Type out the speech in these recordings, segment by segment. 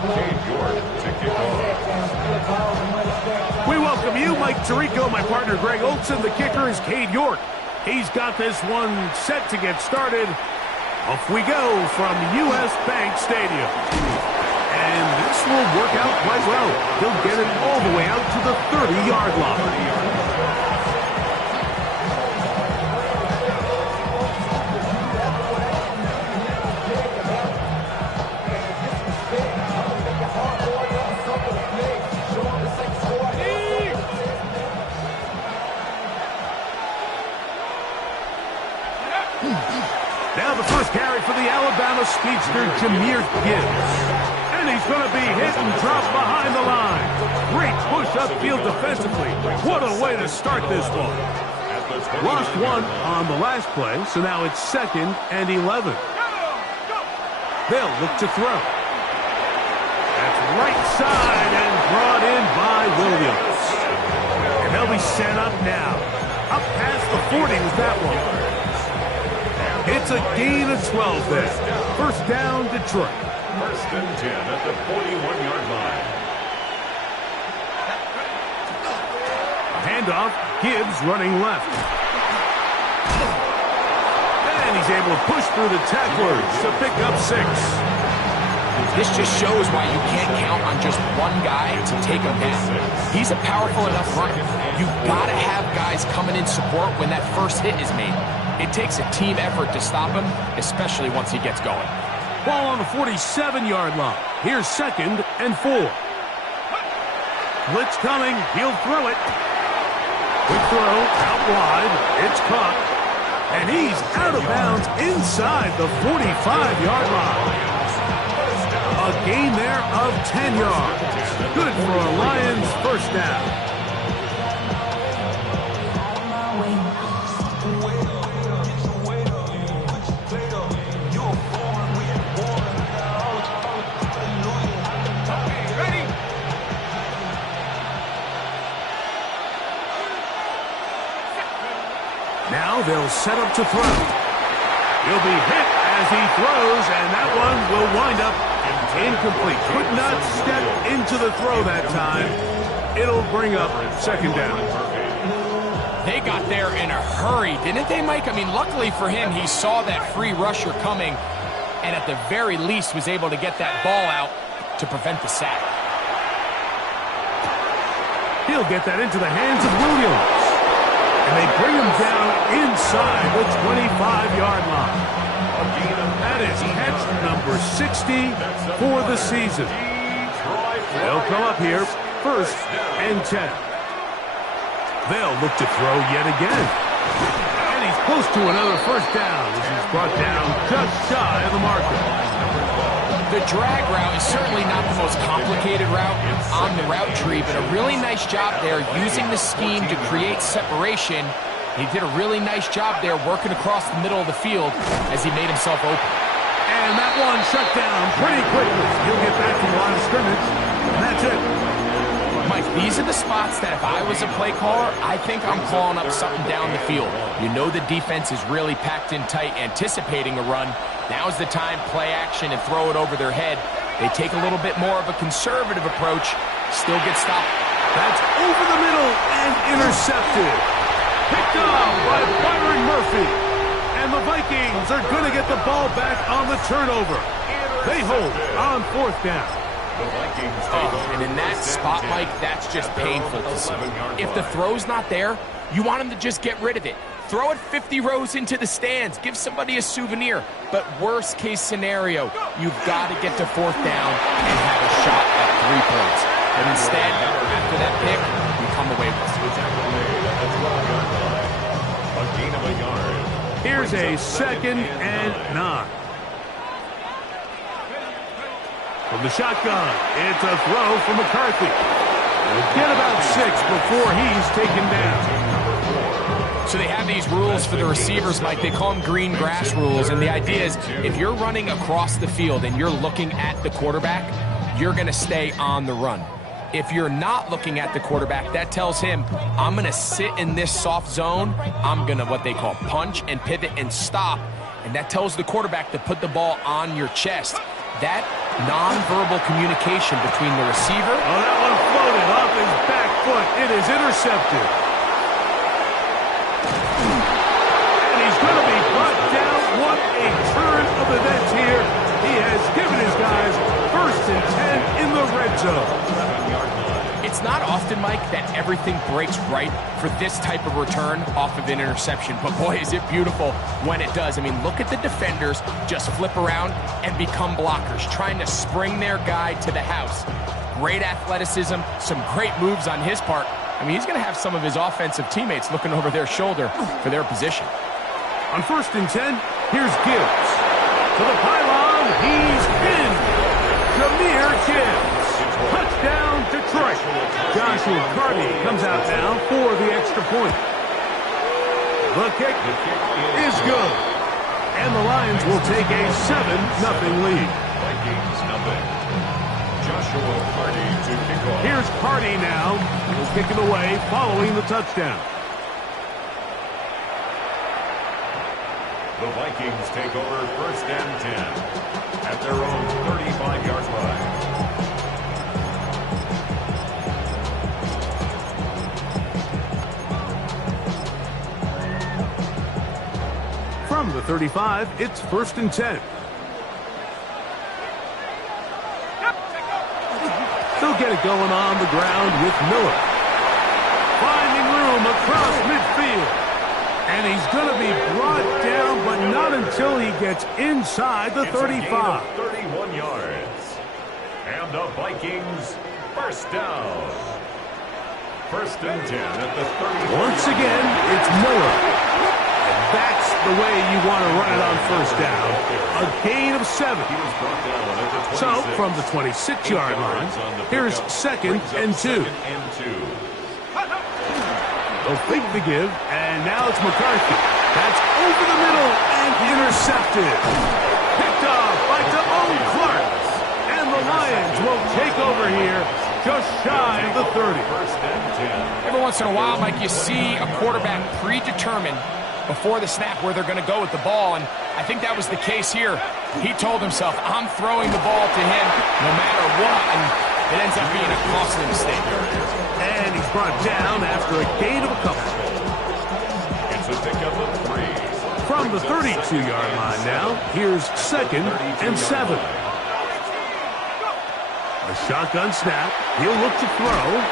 We welcome you, Mike Tirico, my partner Greg Olson. The kicker is Cade York. He's got this one set to get started. Off we go from U.S. Bank Stadium. And this will work out quite well. He'll get it all the way out to the 30-yard line. Now the first carry for the Alabama speedster, Jahmyr Gibbs. And he's going to be hit and dropped behind the line. Great push upfield defensively. What a way to start this one. Lost one on the last play, so now it's 2nd and 11. They'll look to throw. That's right side and brought in by Williams. And they'll be set up now. Up past the 40 with that one. It's a gain of 12 there. First down, Detroit. 1st and 10 at the 41-yard line. A handoff. Gibbs running left. And he's able to push through the tacklers to pick up 6. This just shows why you can't count on just one guy to take him down. He's a powerful enough runner. You've got to have guys coming in support when that first hit is made. It takes a team effort to stop him, especially once he gets going. Ball on the 47-yard line. Here's 2nd and 4. Blitz coming. He'll throw it. Quick throw out wide. It's caught. And he's out of bounds inside the 45-yard line. A gain there of 10 yards. Good for a Lions first down. Now they'll set up to throw. He'll be hit as he throws, and that one will wind up incomplete. Could not step into the throw that time. It'll bring up 2nd down. They got there in a hurry, didn't they, Mike? I mean, luckily for him, he saw that free rusher coming, and at the very least was able to get that ball out to prevent the sack. He'll get that into the hands of Williams. And they bring him down inside the 25-yard line. That is catch number 60 for the season. They'll come up here, 1st and 10. They'll look to throw yet again. And he's close to another first down as he's brought down just shy of the marker. The drag route is certainly not the most complicated route on the route tree, but a really nice job there using the scheme to create separation. He did a really nice job there working across the middle of the field as he made himself open. And that one shut down pretty quickly. He'll get back to the line of scrimmage, and that's it. Mike, these are the spots that if I was a play caller, I think I'm calling up something down the field. You know the defense is really packed in tight, anticipating a run. Now's the time, play action and throw it over their head. They take a little bit more of a conservative approach, still get stopped. That's over the middle and intercepted. Picked up by Byron Murphy. And the Vikings are going to get the ball back on the turnover. They hold on 4th down. And in that spot, Mike, that's just painful to see. If the throw's not there, you want him to just get rid of it. Throw it 50 rows into the stands. Give somebody a souvenir. But worst case scenario, you've got to get to 4th down and have a shot at 3 points. But instead, after that pick, you come away with A gain of a yard. Here's a 2nd and 9. From the shotgun, it's a throw from McCarthy. He'll get about 6 before he's taken down. So they have these rules for the receivers, Mike. They call them green grass rules. And the idea is if you're running across the field and you're looking at the quarterback, you're going to stay on the run. If you're not looking at the quarterback, that tells him, I'm going to sit in this soft zone. I'm going to what they call punch and pivot and stop. And that tells the quarterback to put the ball on your chest. That non-verbal communication between the receiver. Oh, that one floated off his back foot. It is intercepted. And he's going to be brought down. What a turn of events here. He has given his guys 1st and 10 in the red zone. It's not often, Mike, that everything breaks right for this type of return off of an interception. But boy, is it beautiful when it does. I mean, look at the defenders just flip around and become blockers, trying to spring their guy to the house. Great athleticism, some great moves on his part. I mean, he's going to have some of his offensive teammates looking over their shoulder for their position. On 1st and 10, here's Gibbs. To the pylon, he's in. Jameer Gibbs. Touchdown, Detroit. Joshua Carty comes out now for the extra point. The kick is good. And the Lions will take a 7-0 lead. Vikings nothing. Joshua Carty to kick off. Here's Carty now. He'll kick it away following the touchdown. The Vikings take over 1st and 10 at their own 35-yard line. From the 35, it's 1st and 10. They'll get it going on the ground with Miller. Finding room across midfield. And he's going to be brought down, but not until he gets inside the 35. 31 yards. And the Vikings 1st down. 1st and 10 at the 35. Once again, it's Miller. That's the way you want to run it on 1st down. A gain of 7. So, from the 26-yard line, here's 2nd and 2. They'll fake the give, and now it's McCarthy. That's over the middle and intercepted. Picked off by Damone Clark. And the Lions will take over here just shy of the 30. Every once in a while, Mike, you see a quarterback predetermined before the snap where they're going to go with the ball, and I think that was the case here. He told himself, I'm throwing the ball to him no matter what, and it ends up being a costly mistake. And he's brought down after a gain of a couple. It's a pickup of 3. From the 32-yard line now, here's 2nd and 7. A shotgun snap. He'll look to throw.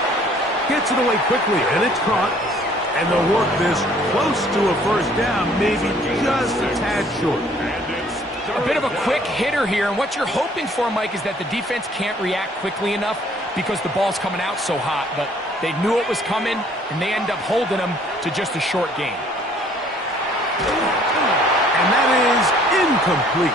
Gets it away quickly, and it's caught. And they'll work this close to a 1st down, maybe just a tad short. A bit of a quick hitter here, and what you're hoping for, Mike, is that the defense can't react quickly enough because the ball's coming out so hot, but they knew it was coming, and they end up holding them to just a short gain. And that is incomplete.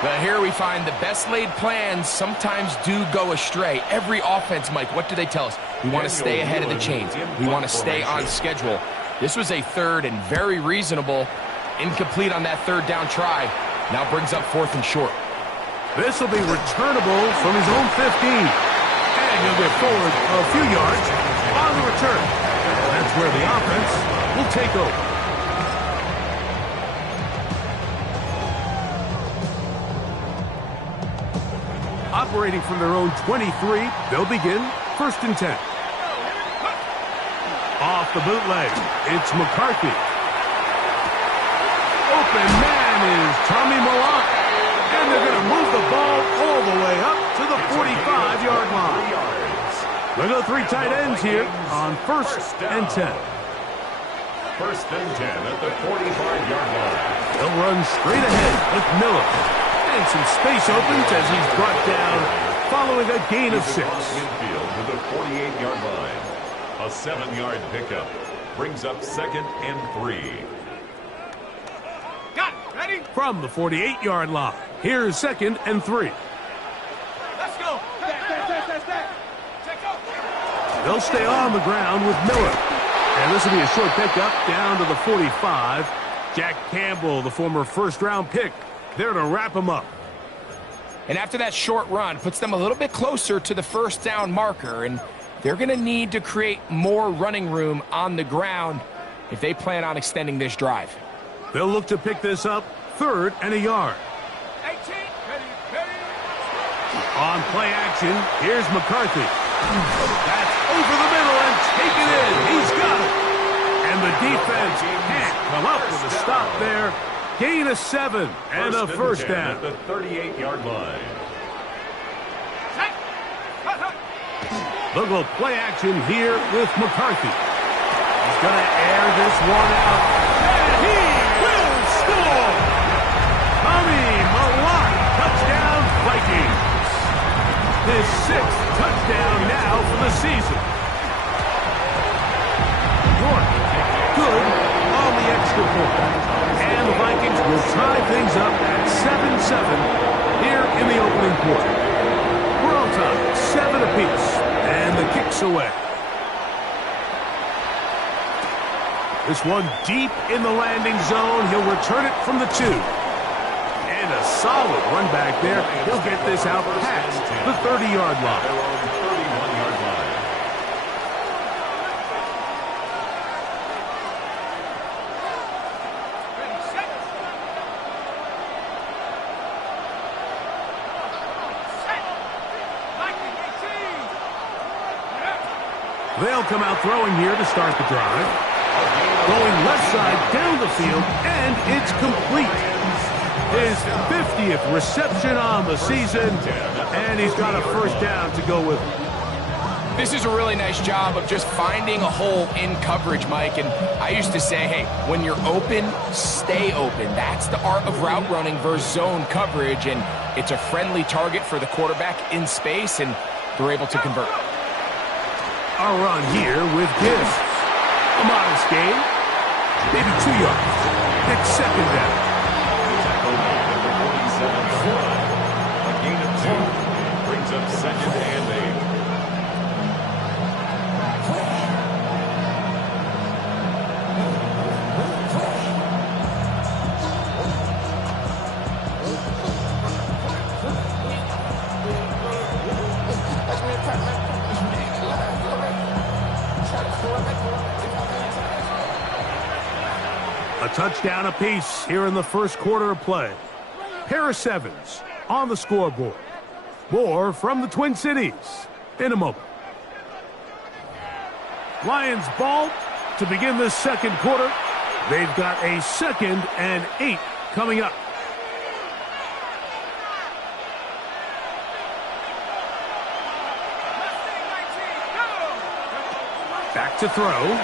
But here we find the best laid plans sometimes do go astray. Every offense, Mike, what do they tell us? We want to stay ahead of the chains. We want to stay on schedule. This was a 3rd and very reasonable. Incomplete on that 3rd down try. Now brings up 4th and short. This will be returnable from his own 15. And he'll get forward a few yards on the return. And that's where the offense will take over. Operating from their own 23, they'll begin 1st and 10. Off the bootleg, it's McCarthy. Open man is Tommy Millan. And they're going to move the ball all the way up to the 45-yard line. We'll go 3 tight ends here on 1st and 10. 1st and 10 at the 45-yard line. They'll run straight ahead with Miller. And some space opens as he's brought down following a gain of 6. Midfield to the 48-yard line. A 7-yard pickup brings up 2nd and 3. Got it. Ready? From the 48-yard line, here's 2nd and 3. Let's go. They'll stay on the ground with Miller. And this will be a short pickup down to the 45. Jack Campbell, the former 1st-round pick, there to wrap him up. And after that short run, puts them a little bit closer to the 1st down marker, and they're going to need to create more running room on the ground if they plan on extending this drive. They'll look to pick this up 3rd and a yard. 18, ready. On play action, here's McCarthy. That's over the middle and taken in. He's got it. And the defense can't come up with a stop there. Gain of 7 and a first down. At the 38-yard line. They'll go play action here with McCarthy. He's going to air this one out. And he will score! Tommy Malott, touchdown Vikings. His 6th touchdown now for the season. York, good on the extra point. And the Vikings will tie things up at 7-7 here in the opening quarter. We're on top, 7 apiece, and the kick's away. This one deep in the landing zone. He'll return it from the 2. And a solid run back there. He'll get this out past the 30-yard line. They'll come out throwing here to start the drive. Going left side down the field, and it's complete. His 50th reception on the season, and he's got a first down to go with it. This is a really nice job of just finding a hole in coverage, Mike. And I used to say, hey, when you're open, stay open. That's the art of route running versus zone coverage, and it's a friendly target for the quarterback in space, and they're able to convert. A run here with Gibbs. A modest gain. Maybe 2 yards. It's second down. A gain of 2 brings up second and 8. A touchdown apiece here in the first quarter of play. Pair of 7s on the scoreboard. More from the Twin Cities in a moment. Lions ball to begin this second quarter. They've got a 2nd and 8 coming up. Back to throw.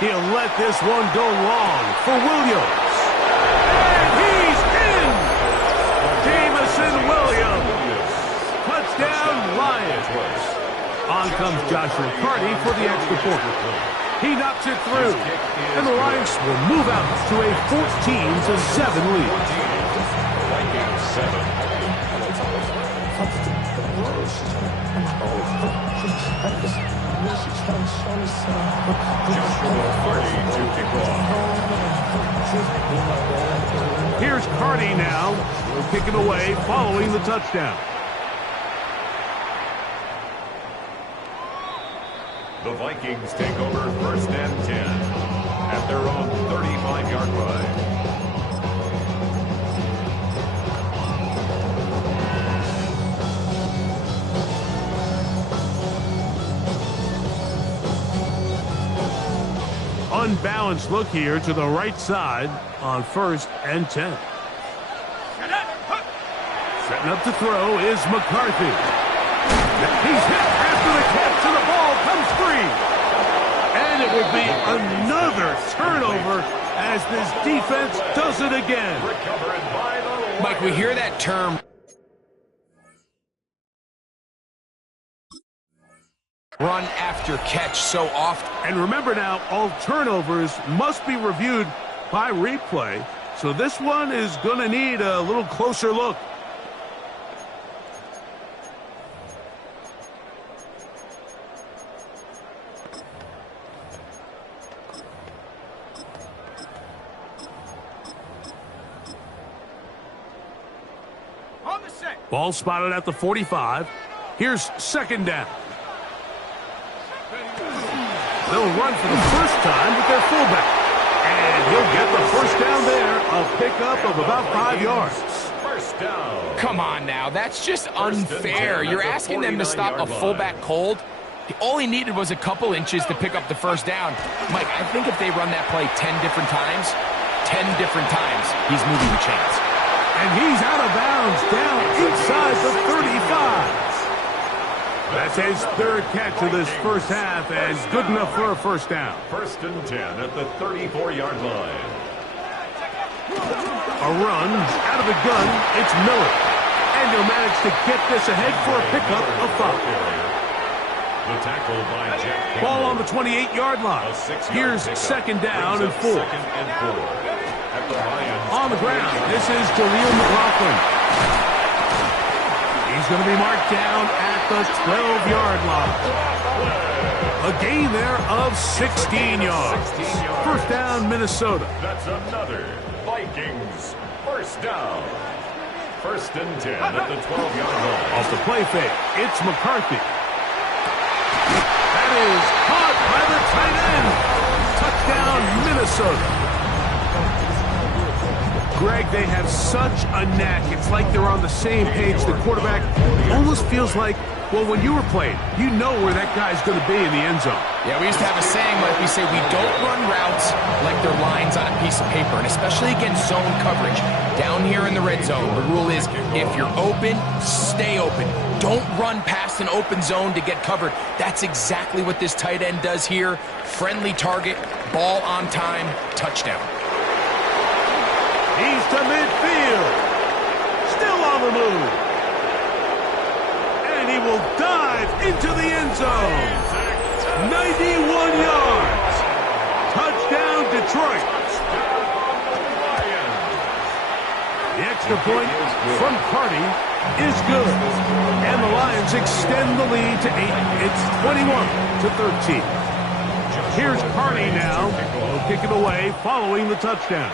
He'll let this one go long for Williams. And he's in! Jamison Williams. Touchdown, Lions. On comes Josh McCarty for the extra point. He knocks it through. And the Lions will move out to a 14-7 lead. Vikings 7. Here's Carty now. Kicking away following the touchdown. The Vikings take over 1st and 10 at their own 35-yard line. Unbalanced look here to the right side on 1st and 10. Setting up to throw is McCarthy. He's hit after the catch, and the ball comes free. And it will be another turnover as this defense does it again. Mike, we hear that term. Run after catch so often. And remember now, all turnovers must be reviewed by replay. So this one is going to need a little closer look. On the set. Ball spotted at the 45. Here's 2nd down. They'll run for the first time with their fullback. And he'll get the first down there, a pickup of about 5 yards. First down. Come on now, that's just unfair. You're asking them to stop a fullback cold. All he needed was a couple inches to pick up the first down. Mike, I think if they run that play 10 different times, he's moving the chains. And he's out of bounds down inside the 35. That's his third catch of this first half, and good enough for a first down. First and 10 at the 34-yard line. A run out of the gun. It's Miller. And he'll manage to get this ahead for a pickup of 5. The tackle by Jack Ball on the 28-yard line. Here's second down and 4. On the ground, this is Jaleel McLaughlin. He's going to be marked down at the 12-yard line. A gain there of 16 yards. First down, Minnesota. That's another Vikings first down. First and 10 at the 12-yard line. Off the play fake, it's McCarthy. That is caught by the tight end. Touchdown, Minnesota. Greg, they have such a knack. It's like they're on the same page. The quarterback almost feels like, well, when you were playing, you know where that guy's going to be in the end zone. Yeah, we used to have a saying, like we say, we don't run routes like they're lines on a piece of paper, and especially against zone coverage. Down here in the red zone, the rule is if you're open, stay open. Don't run past an open zone to get covered. That's exactly what this tight end does here. Friendly target, ball on time, touchdown. He's to midfield. Still on the move. And he will dive into the end zone. 91 yards. Touchdown, Detroit. The extra point from Carty is good. And the Lions extend the lead to 8. It's 21-13. Here's Carty now. He'll kick it away following the touchdown.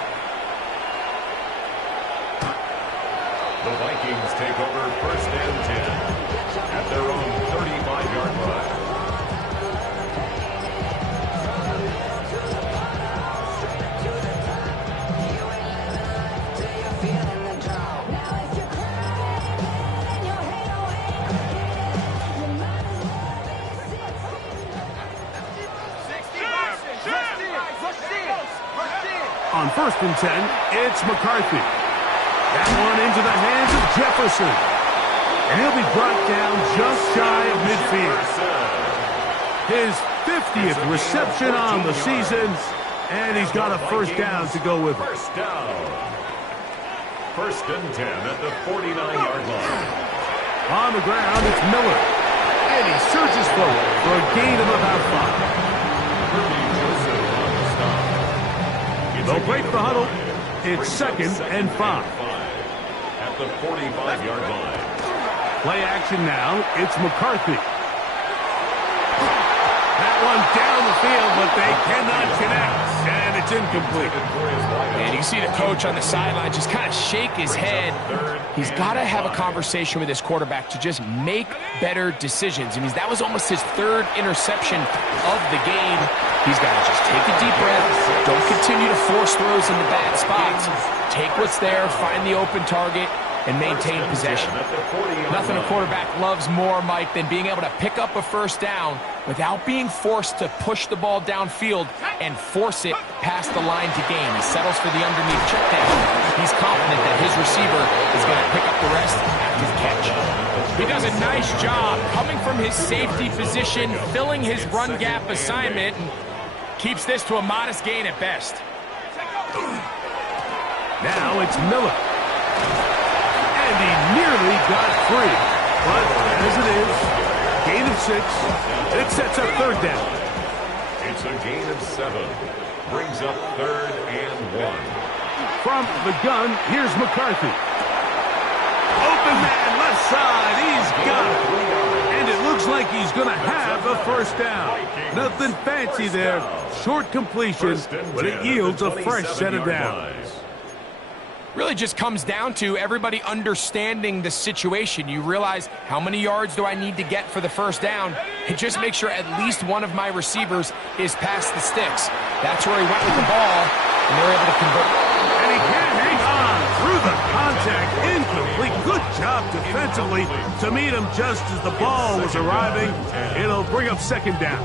The Vikings take over first and 10 at their own 35-yard line. On first and 10, it's McCarthy. That one into the hands of Jefferson. And he'll be brought down just shy of midfield. His 50th reception on the season, and he's got a first down to go with it. First down. First and 10 at the 49-yard line. On the ground, it's Miller. And he surges forward for a gain of about 5. They'll break the huddle. It's second and 5. At the 45-yard line. Play action now. It's McCarthy. That one down the field, but they cannot connect. And it's incomplete. And you see the coach on the sideline just kind of shake his head. He's got to have a conversation with his quarterback to just make better decisions. I mean, that was almost his third interception of the game. He's got to just take a deep breath. Don't continue to force throws into bad spots. Take what's there, find the open target, and maintain possession. Nothing a quarterback loves more, Mike, than being able to pick up a first down without being forced to push the ball downfield and force it past the line to gain. He settles for the underneath check down. He's confident that his receiver is going to pick up the rest after the catch. He does a nice job coming from his safety position, filling his run gap assignment, and keeps this to a modest gain at best. Now it's Miller. And he nearly got free. But as it is, gain of 6. It sets up third down. It's a gain of 7. Brings up third and 1. From the gun, here's McCarthy. Open man, left side. He's got it. And it looks like he's going to have a first down. Nothing fancy there. Short completion, but it yields a fresh set of downs. Really just comes down to everybody understanding the situation. You realize how many yards do I need to get for the first down, and just make sure at least one of my receivers is past the sticks. That's where he went with the ball, and they're able to convert. And he can't hang on through the contact. Incomplete. up defensively to meet him just as the ball was arriving. It'll bring up second down.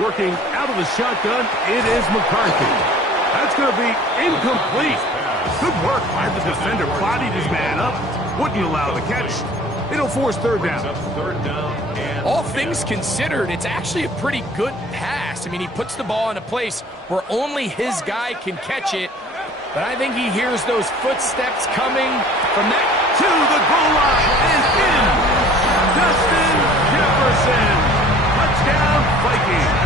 Working out of the shotgun, it is McCarthy. That's going to be incomplete. Good work by the defender. Bodied his man up. Wouldn't allow the catch. It'll force third down. All things considered, it's actually a pretty good pass. I mean, he puts the ball in a place where only his guy can catch it. But I think he hears those footsteps coming from that. To the goal line and in. Justin Jefferson. Touchdown, Vikings.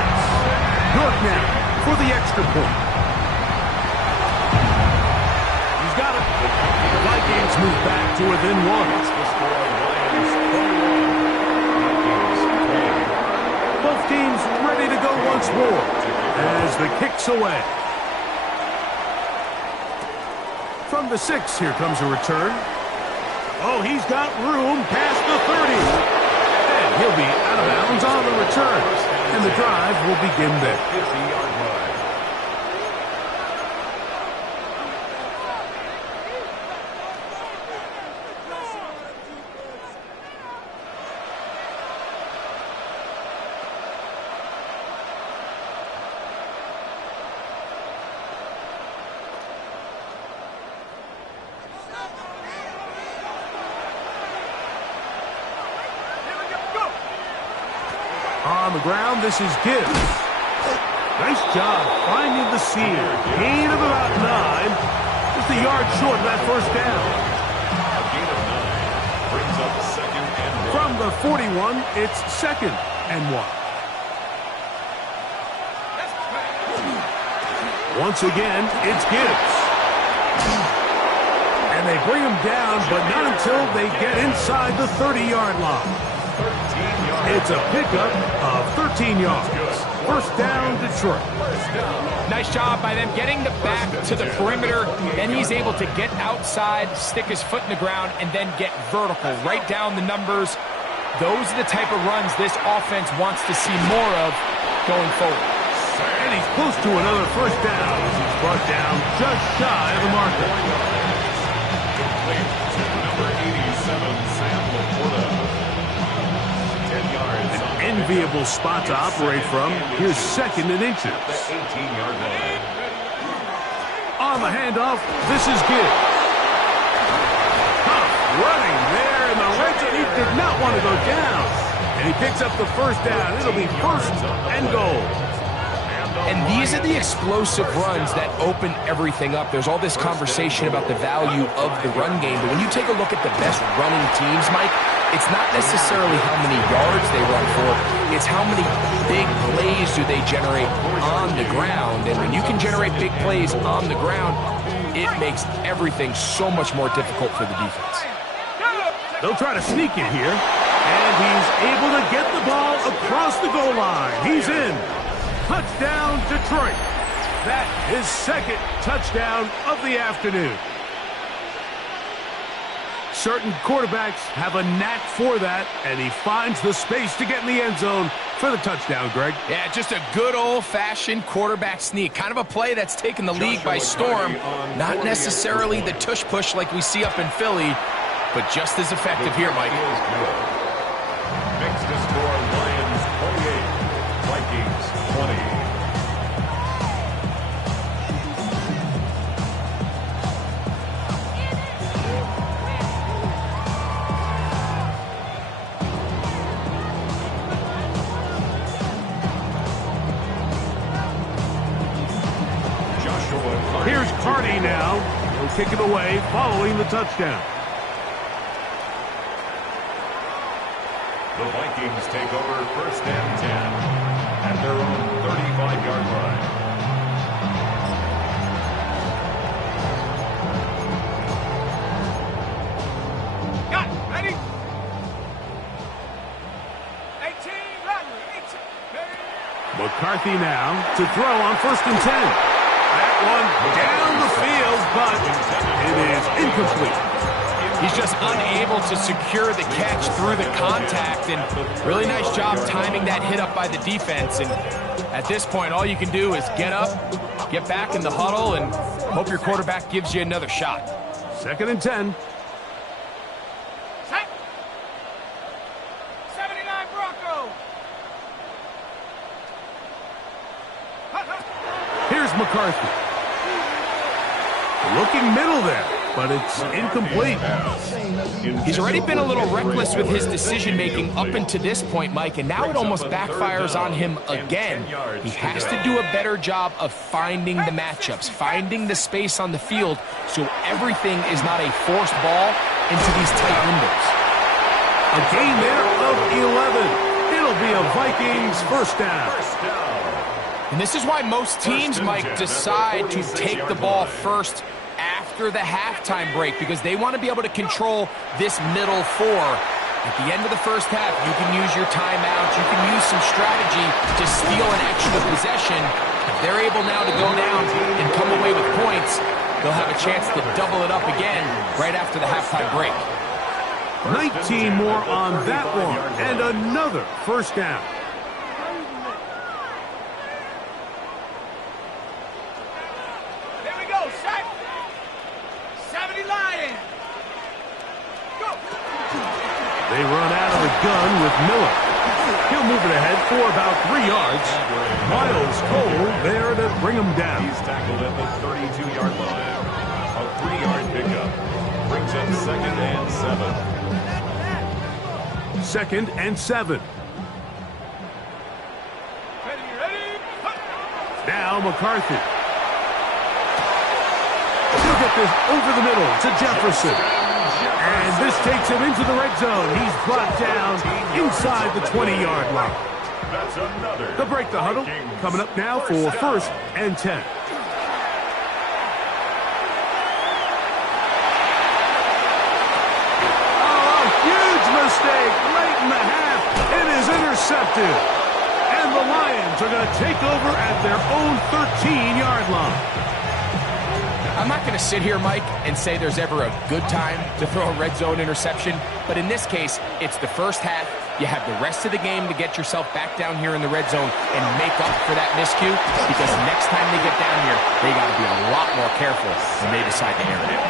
York now for the extra point. He's got it. The Vikings move back to within one. Both teams ready to go once more as the kick's away. From the 6, here comes a return. Oh, he's got room past the 30. And he'll be out of bounds on the return. And the drive will begin there. 50-yard line. On the ground, this is Gibbs. Nice job finding the seam. Gain of about 9. Just a yard short of that first down. A gain of 9 brings up second and 1. From the 41, it's second and 1. Once again, it's Gibbs. And they bring him down, but not until they get inside the 30-yard line. It's a pickup of 13 yards. First down, Detroit. Nice job by them getting the back to the perimeter. Then he's able to get outside, stick his foot in the ground, and then get vertical. Right down the numbers. Those are the type of runs this offense wants to see more of going forward. And he's close to another first down as he's brought down just shy of the marker. Complete to number 87, Sam Laporta. 10 yards. An enviable spot to operate from. Here's second and inches. The 18-yard line. On the handoff, this is Gibbs. Tough running there in the red zone. He did not want to go down. And he picks up the first down. It'll be first and goal. And these are the explosive runs that open everything up. There's all this conversation about the value of the run game, but when you take a look at the best running teams, Mike, it's not necessarily how many yards they run for, it's how many big plays do they generate on the ground. And when you can generate big plays on the ground, it makes everything so much more difficult for the defense. They'll try to sneak it here, and he's able to get the ball across the goal line. He's in. Touchdown, Detroit. That is second touchdown of the afternoon. Certain quarterbacks have a knack for that, and he finds the space to get in the end zone for the touchdown, Greg. Yeah, just a good old-fashioned quarterback sneak. Kind of a play that's taken the league by storm. Not necessarily the tush-push like we see up in Philly, but just as effective here, Mike. Next to score, Lions 28, Vikings 20. Here's Carty now. He'll kick it away following the touchdown. The Vikings take over first and 10 at their own 35-yard line. Got it. Ready? 18, run. 18. McCarthy now to throw on first and 10. That one down the field, but it is incomplete. He's just unable to secure the catch through the contact, and really nice job timing that hit up by the defense. And at this point, all you can do is get up, get back in the huddle, and hope your quarterback gives you another shot. 2nd and 10. Set. 79 Broncos. Here's McCarthy. Looking middle there, but it's incomplete. He's already been a little reckless with his decision-making up until this point, Mike, and now it almost backfires on him again. He has to do a better job of finding the matchups, finding the space on the field, so everything is not a forced ball into these tight windows. A gain there of 11. It'll be a Vikings first down. And this is why most teams, Mike, decide to take the ball first after the halftime break, because they want to be able to control this middle four. At the end of the first half, you can use your timeout, you can use some strategy to steal an extra possession. If they're able now to go down and come away with points, they'll have a chance to double it up again right after the halftime break. 19 more on that one, and another first down. There we go. Set. 70 Lions. Go. They run out of the gun with Miller. He'll move it ahead for about 3 yards. Miles Cole there to bring him down. He's tackled at the 32-yard line. A 3-yard pickup brings up 2nd and 7. 2nd and 7. Ready. Now McCarthy. He'll get this over the middle to Jefferson. And this takes him into the red zone. He's brought down inside the 20-yard line. That's another. They'll break the huddle. Coming up now for 1st and 10. Mistake late in the half. It is intercepted. And the Lions are going to take over at their own 13-yard line. I'm not going to sit here, Mike, and say there's ever a good time to throw a red zone interception, but in this case, it's the first half. You have the rest of the game to get yourself back down here in the red zone and make up for that miscue, because next time they get down here, they got to be a lot more careful when they decide to air it.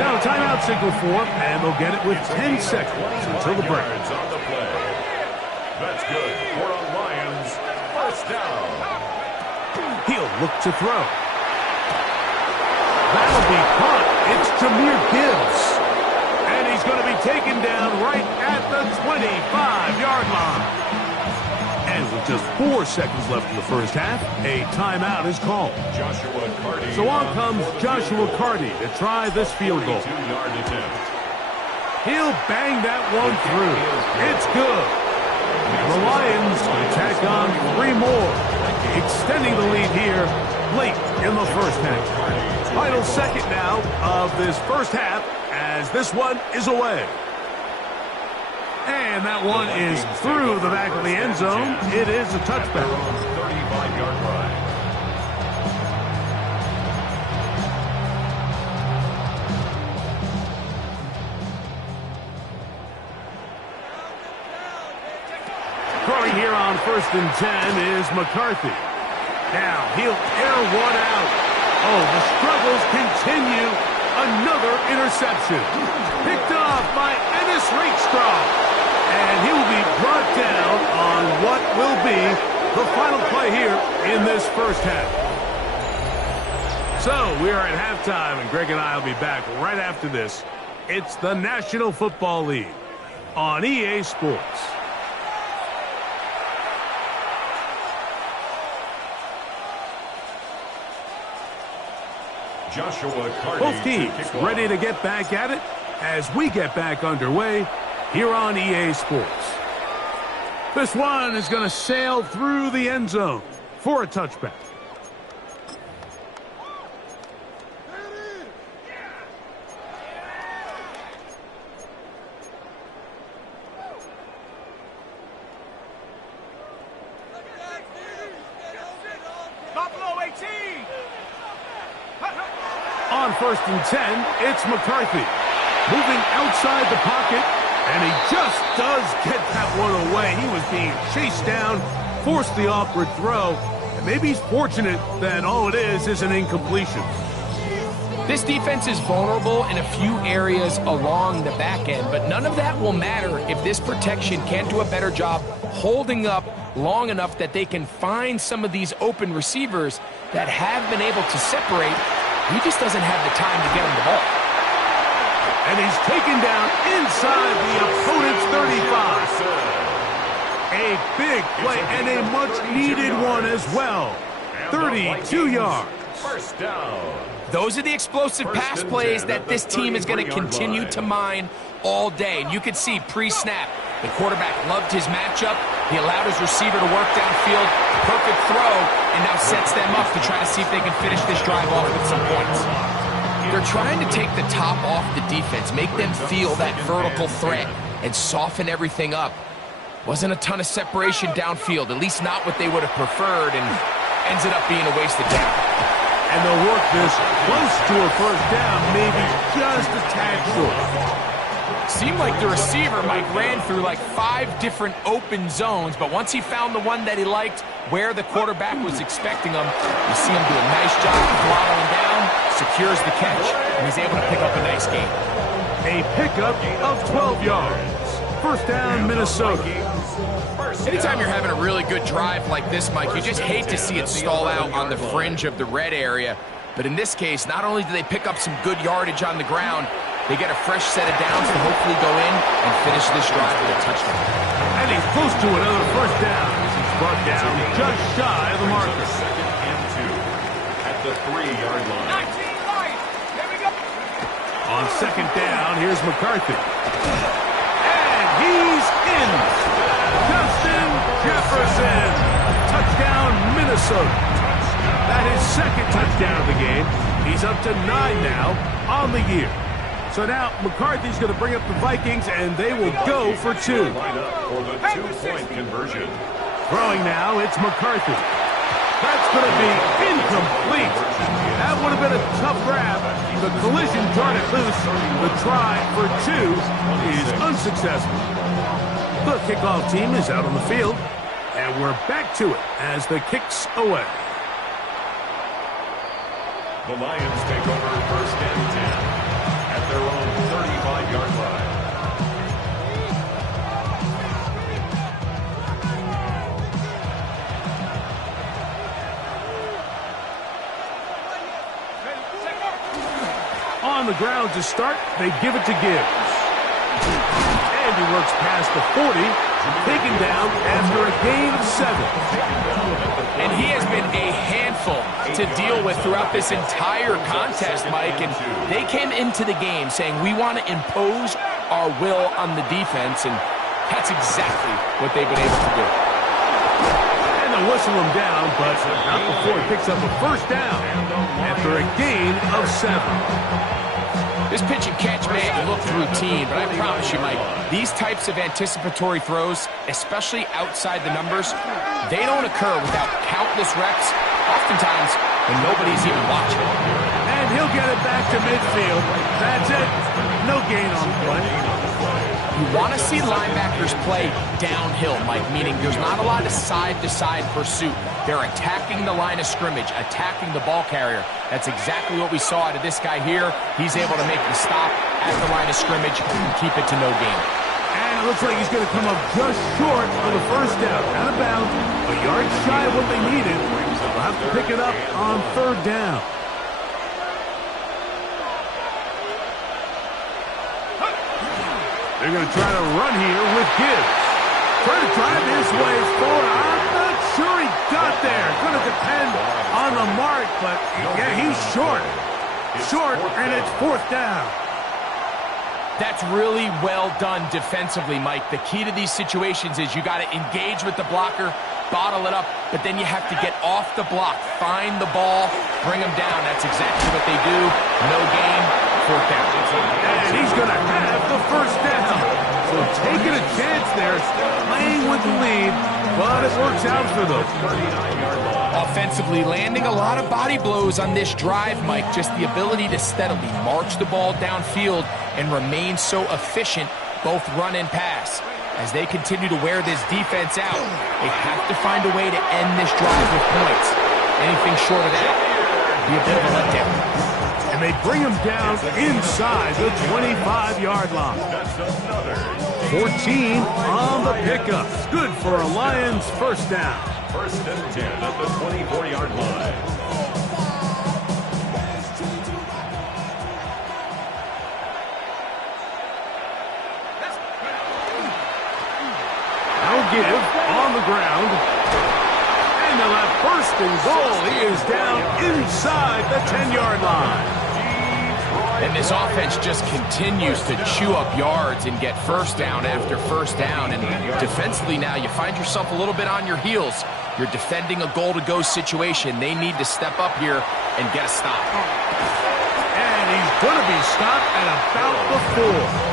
Now timeout signal for them, and they'll get it with 10 seconds until the break. On the play. That's good for a Lions first down. He'll look to throw. That'll be caught. It's Jahmyr Gibbs. And he's going to be taken down right at the 25-yard line. And with just 4 seconds left in the first half, a timeout is called. Joshua Carty. So on comes Joshua Carty to try this field goal. 42-yard attempt. He'll bang that one through. It's good. The Lions tack on 3 more, extending the lead here late in the first half. Final second now of this first half as this one is away. And that one is through the back of the end zone. It is a touchback. 35-yard line. Throwing here on 1st and 10 is McCarthy. Now he'll air one out. Oh, the struggles continue. Another interception. Picked off by Ennis Rakestraw. And he will be brought down on what will be the final play here in this first half. So we are at halftime, and Greg and I will be back right after this. It's the National Football League on EA Sports. Joshua Carty. Both teams ready to get back at it as we get back underway here on EA Sports. This one is going to sail through the end zone for a touchback. Buffalo 18. On 1st and 10, it's McCarthy. moving outside the pocket, and he just does get that one away. He was being chased down, forced the awkward throw, and maybe he's fortunate that all it is an incompletion. This defense is vulnerable in a few areas along the back end, but none of that will matter if this protection can't do a better job holding up long enough that they can find some of these open receivers that have been able to separate. He just doesn't have the time to get him the ball. And he's taken down inside the opponent's 35. A big play and a much-needed one as well. 32 yards. First down. Those are the explosive pass plays that this team is going to continue to mine all day. And you could see pre-snap, the quarterback loved his matchup. He allowed his receiver to work downfield. Perfect throw, and now sets them up to try to see if they can finish this drive off with some points. They're trying to take the top off the defense, make them feel that vertical threat, and soften everything up. Wasn't a ton of separation downfield, at least not what they would have preferred, and ended up being a wasted down. And they'll work this close to a first down, maybe just a tad short. Seemed like the receiver, Mike, ran through like 5 different open zones, but once he found the one that he liked, where the quarterback was expecting him, you see him do a nice job throttling down, secures the catch, and he's able to pick up a nice gain. A pickup of 12 yards. First down, Minnesota. Anytime you're having a really good drive like this, Mike, you just hate to see it stall out on the fringe of the red area. But in this case, not only do they pick up some good yardage on the ground, they get a fresh set of downs to hopefully go in and finish this drive with a touchdown. And he's close to another first down. He's brought down just shy of the marker. Second and 2 at the 3-yard line. 19 Lions. Here we go. On second down, here's McCarthy. And he's in. Justin Jefferson. Touchdown, Minnesota. That is second touchdown of the game. He's up to 9 now on the year. So now McCarthy's going to bring up the Vikings, and they will go for 2. Line up for the 2-point conversion. Throwing now, it's McCarthy. That's going to be incomplete. That would have been a tough grab. The collision jarred it loose. The try for 2 is unsuccessful. The kickoff team is out on the field, and we're back to it as the kick's away. The Lions take over first and 10 at their own 35-yard line. On the ground to start, they give it to Gibbs. And he works past the 40, taken down after a gain of 7. And he has been a handful to deal with throughout this entire contest, Mike. And they came into the game saying, we want to impose our will on the defense, and that's exactly what they've been able to do. And they'll whistle him down, but not before he picks up a first down after a gain of 7. This pitch and catch may look routine, but I promise you, Mike, these types of anticipatory throws, especially outside the numbers, they don't occur without countless reps, oftentimes when nobody's even watching. And he'll get it back to midfield. That's it. No gain on the play. You want to see linebackers play downhill, Mike, meaning there's not a lot of side-to-side pursuit. They're attacking the line of scrimmage, attacking the ball carrier. That's exactly what we saw out of this guy here. He's able to make the stop at the line of scrimmage and keep it to no gain. And it looks like he's going to come up just short for the first down. Out of bounds, a yard shy of what they needed. They'll have to pick it up on third down. They're going to try to run here with Gibbs. Trying to drive his way forward. I'm not sure he got there. Going to depend on the mark, but yeah, he's short. Short, and it's fourth down. That's really well done defensively, Mike. The key to these situations is you got to engage with the blocker, bottle it up, but then you have to get off the block, find the ball, bring them down. That's exactly what they do. No gain, fourth down. And he's going to have the first down. So So taking a chance there, playing with the lead, but it works out for them. Offensively, landing a lot of body blows on this drive, Mike. Just the ability to steadily march the ball downfield and remain so efficient, both run and pass. As they continue to wear this defense out, they have to find a way to end this drive with points. Anything short of that would be a bit of a letdown. And they bring him down inside the 25-yard line. 14 on the pickup. Good for a Lions first down. First and 10 at the 24-yard line. Now give on the ground. And they'll have first and goal. He is down inside the 10-yard line. And this offense just continues to chew up yards and get first down after first down. And defensively now, you find yourself a little bit on your heels. You're defending a goal-to-go situation. They need to step up here and get a stop. And he's going to be stopped at about the 4.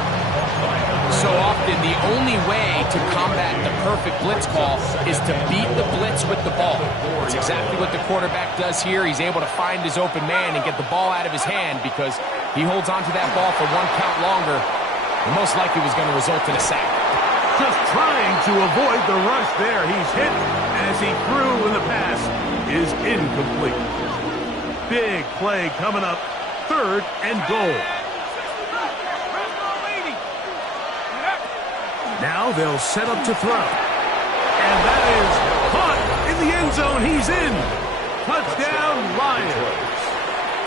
So often, the only way to combat the perfect blitz call is to beat the blitz with the ball. It's exactly what the quarterback does here. He's able to find his open man and get the ball out of his hand because he holds on to that ball for one count longer. And most likely was going to result in a sack. Just trying to avoid the rush there. He's hit as he threw, and the pass is incomplete. Big play coming up. Third and goal. Now they'll set up to throw. And that is caught in the end zone. He's in. Touchdown, Lions.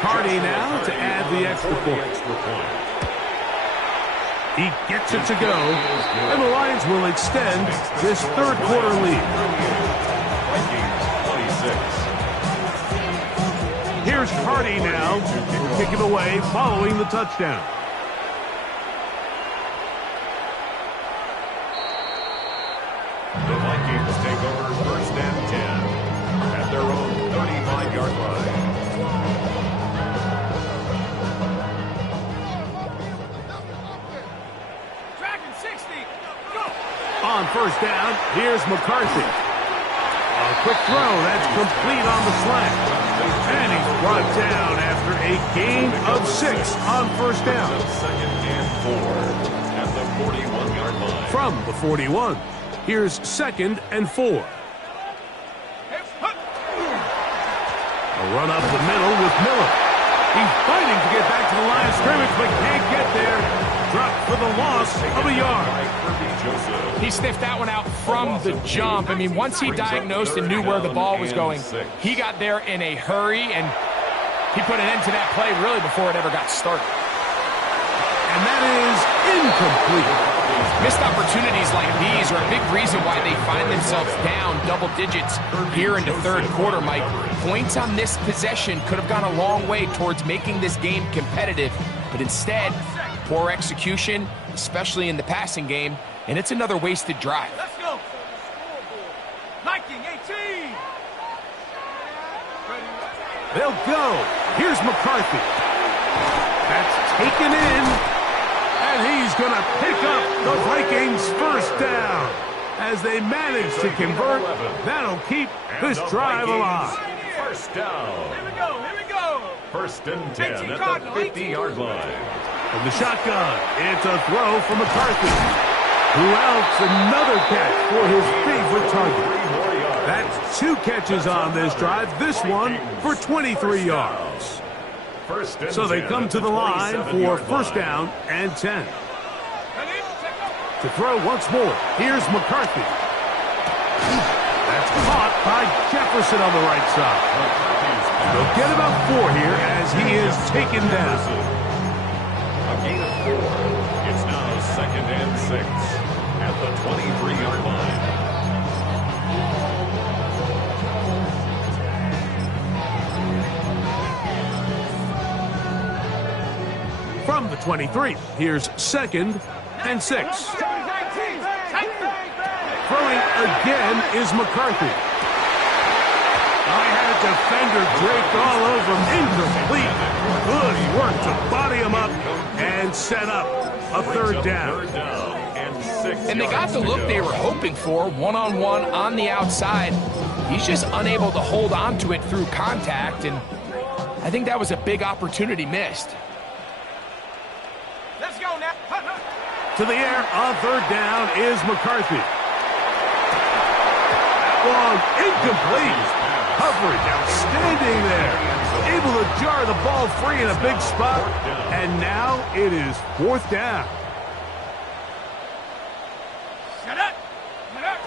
Cardi now to add the extra point. He gets it to go, and the Lions will extend this third quarter lead. Here's Cardi now to kick it away following the touchdown. The Vikings take over first and 10 at their own 35-yard line. Tracking 60. Go. On first down, here's McCarthy. A quick throw, that's complete on the slant. And he's brought down after a gain of 6 on first down. Second and 4 at the 41-yard line. From the 41. Here's second and 4. A run up the middle with Miller. He's fighting to get back to the line of scrimmage, but can't get there. Dropped for the loss of a yard. He sniffed that one out from the jump. I mean, once he diagnosed and knew where the ball was going, he got there in a hurry, and he put an end to that play really before it ever got started. And that is incomplete. Missed opportunities like these are a big reason why they find themselves down double digits here in the third quarter, Mike. Points on this possession could have gone a long way towards making this game competitive, but instead, poor execution, especially in the passing game, and it's another wasted drive. Let's go. Viking 18. They'll go. Here's McCarthy. That's taken in. And he's going to pick up the Vikings first down. As they manage to convert, that'll keep this drive alive. First down. Here we go. Here we go. First and 10 at the 50-yard line. From the shotgun, it's a throw from McCarthy. Who else? Another catch for his favorite target. That's 2 catches on this drive. This one for 23 yards. So they come to the line for first down and 10. To throw once more, here's McCarthy. That's caught by Jefferson on the right side. They'll get about 4 here as he is taken down. A gain of 4. It's now second and 6 at the 23-yard line. From the 23, here's second and 6. Throwing again is McCarthy. I had a defender draped all over him. Incomplete. Good work to body him up and set up a third down. And And they got the look they were hoping for, one-on-one on the outside. He's just unable to hold on to it through contact, and I think that was a big opportunity missed. Let's go now. To the air on third down is McCarthy. That one incomplete. Coverage outstanding there. Able to jar the ball free in a big spot. And now it is fourth down. Shut up. Shut up.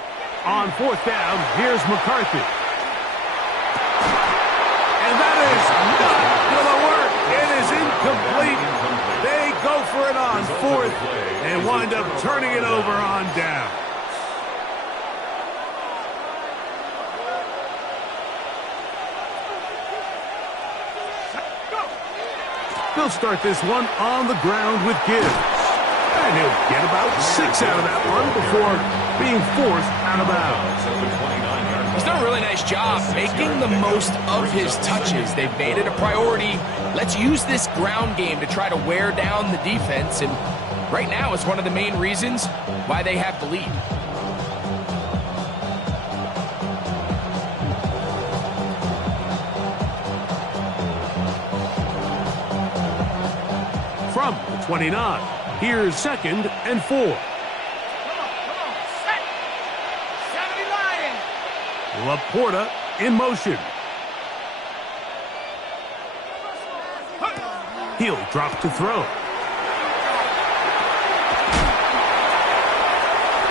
On fourth down, here's McCarthy. And that is not going to work. It is incomplete. They go for it on fourth and wind up turning it over on down. They'll start this one on the ground with Gibbs. And he'll get about 6 out of that one before being forced out of bounds. He's done a really nice job making the most of his touches. They've made it a priority. Let's use this ground game to try to wear down the defense, and right now is one of the main reasons why they have the lead. From the 29, here's 2nd and 4. Come on. Set. 70 Lions. Laporta in motion. He'll drop to throw.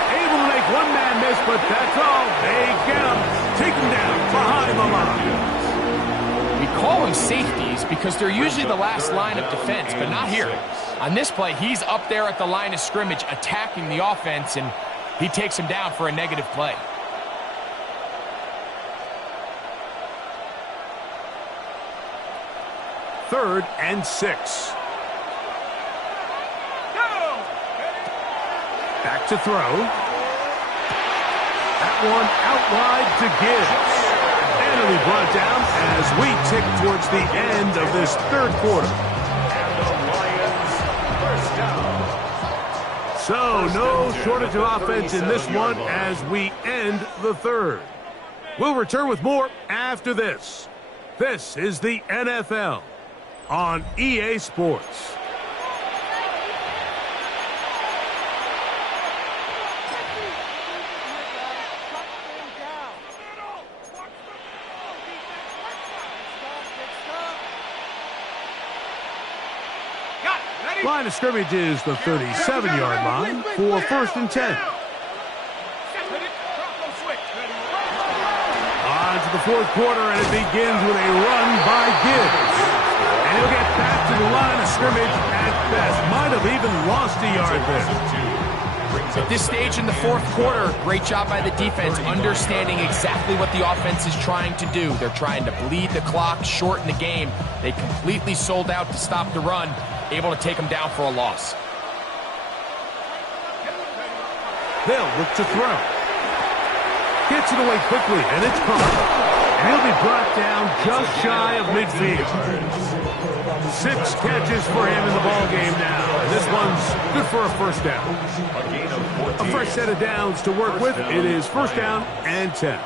Able to make one man miss, but that's all. They get him. Take him down behind the line. We call them safeties because they're usually the last line of defense, but not here. On this play, he's up there at the line of scrimmage attacking the offense, and he takes him down for a negative play. Third and 6. Go. Back to throw. That one out wide to Gibbs. And it'll be brought down as we tick towards the end of this third quarter. And the Lions first down. So no shortage of offense in this one as we end the third. We'll return with more after this. This is the NFL on EA Sports. Line of scrimmage is the 37-yard line for 1st and 10. On to the fourth quarter, and it begins with a run by Gibbs. And he'll get back to the line of scrimmage at best. Might have even lost a yard there. At this stage in the fourth quarter, great job by the defense, understanding exactly what the offense is trying to do. They're trying to bleed the clock, shorten the game. They completely sold out to stop the run, able to take them down for a loss. They'll look to throw. Gets it away quickly, and it's caught. And he'll be brought down just shy of midfield. 6 catches for him in the ballgame now. And this one's good for a first down. A fresh set of downs to work with. It is 1st down and 10.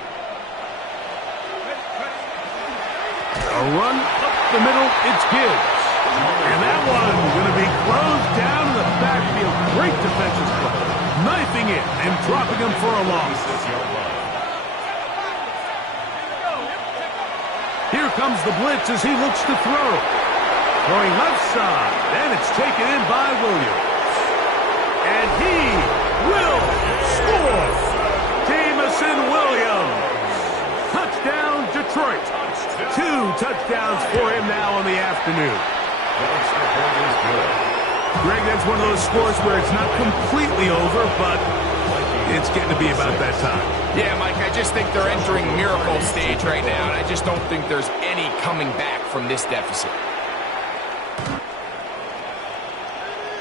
A run up the middle, it's Gibbs. And that one going to be closed down in the backfield. Great defensive play. Knifing it and dropping him for a loss. Here comes the blitz as he looks to throw. Throwing left side, and it's taken in by Williams. And he will score. Jamison Williams. Touchdown, Detroit. 2 touchdowns for him now on the afternoon. Greg, that's one of those scores where it's not completely over, but it's getting to be about that time. Yeah, Mike, I just think they're entering miracle stage right now, and I just don't think there's any coming back from this deficit.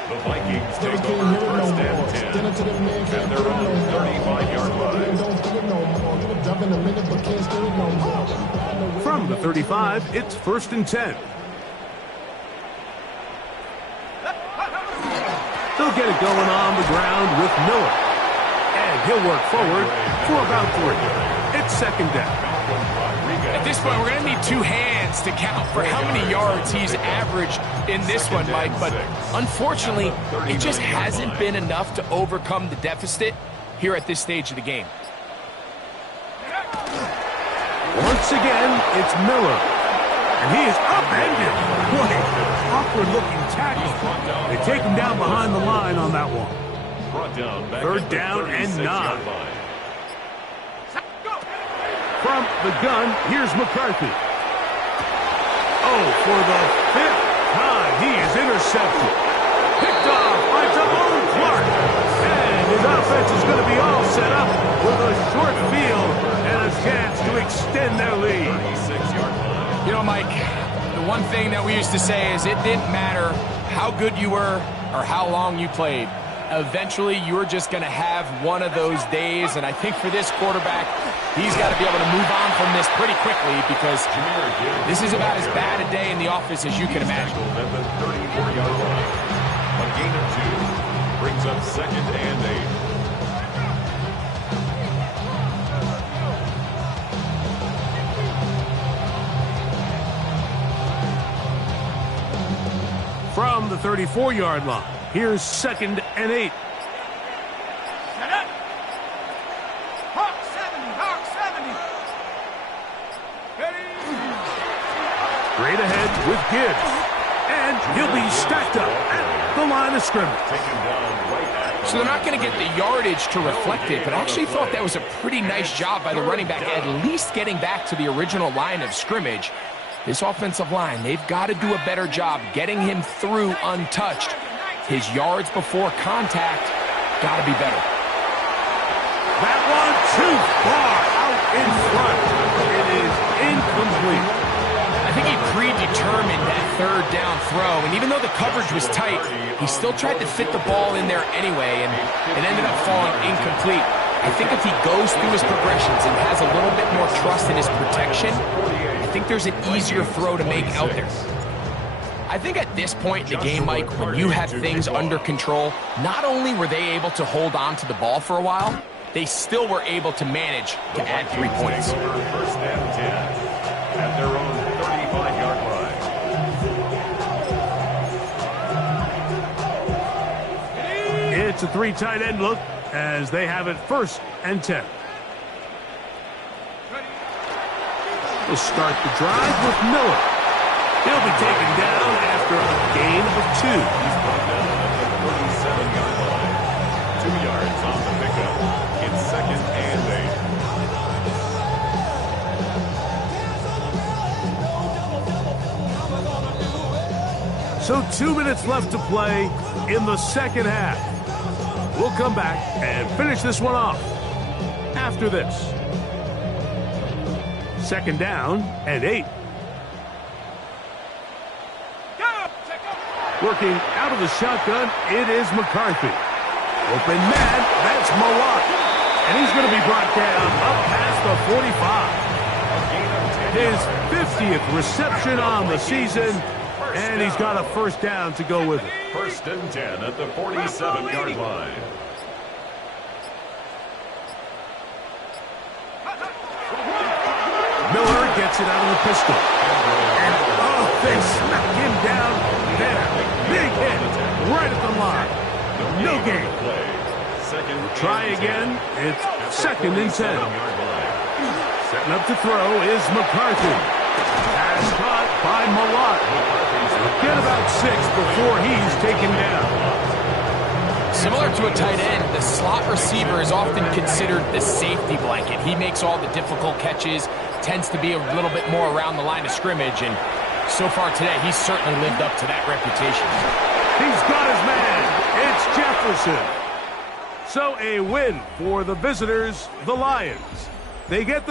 The Vikings take over 1st and 10. And they're on 35-yard line. From the 35, it's 1st and 10. They'll get it going on the ground with Miller. And he'll work forward for about 3. It's second down. At this point, we're going to need 2 hands to count for how many yards he's averaged in this one, Mike. But unfortunately, it just hasn't been enough to overcome the deficit here at this stage of the game. Once again, it's Miller. And he is upended. What an awkward-looking tackle. They take him down behind the line on that one. Third down and 9. From the gun, here's McCarthy. Oh, for the 5th time, he is intercepted. Picked off by Javon Clark. And his offense is going to be all set up with a short field and a chance to extend their lead. You know, Mike, the one thing that we used to say is it didn't matter how good you were or how long you played. Eventually, you're just going to have one of those days, and I think for this quarterback, he's got to be able to move on from this pretty quickly because this is about as bad a day in the office as you can imagine. At the 34-yard line. A gain of 2 brings up second and 8. From the 34-yard line, here's second and 8. Set up. Hawk 70, Hawk 70. Ready. Straight ahead with Gibbs. And he'll be stacked up at the line of scrimmage. So they're not going to get the yardage to reflect it, but I actually thought that was a pretty nice job by the running back, at least getting back to the original line of scrimmage. This offensive line, they've got to do a better job getting him through untouched. His yards before contact got to be better. That one too far out in front. It is incomplete. I think he predetermined that third down throw, and even though the coverage was tight, he still tried to fit the ball in there anyway, and it ended up falling incomplete. I think if he goes through his progressions and has a little bit more trust in his protection, I think there's an easier throw to make out there. I think at this point in the game, Mike, when you had things under control, not only were they able to hold on to the ball for a while, they still were able to manage to add 3 points. First and 10 at their own 35-yard line. It's a 3 tight end look as they have it first and 10. We'll start the drive with Miller. He'll be taken down after a gain of 2. He's brought down at the 37-yard line. 2 yards on the pickup. It's second and 8. So 2 minutes left to play in the second half. We'll come back and finish this one off after this. Second down and 8. Working out of the shotgun, it is McCarthy. Open man, that's Mawat. And he's going to be brought down up past the 45. His 50th reception on the season, and he's got a first down to go with it. First and 10 at the 47-yard line. Miller gets it out of the pistol. And, oh, they smack him down there. Big hit right at the line. No gain. Try again. It's second and 10. Setting up to throw is McCarthy. Pass caught by Mawat. Get about 6 before he's taken down. Similar to a tight end, the slot receiver is often considered the safety blanket. He makes all the difficult catches, tends to be a little bit more around the line of scrimmage, and so far today, he's certainly lived up to that reputation. He's got his man. It's Jefferson. So a win for the visitors, the Lions. They get the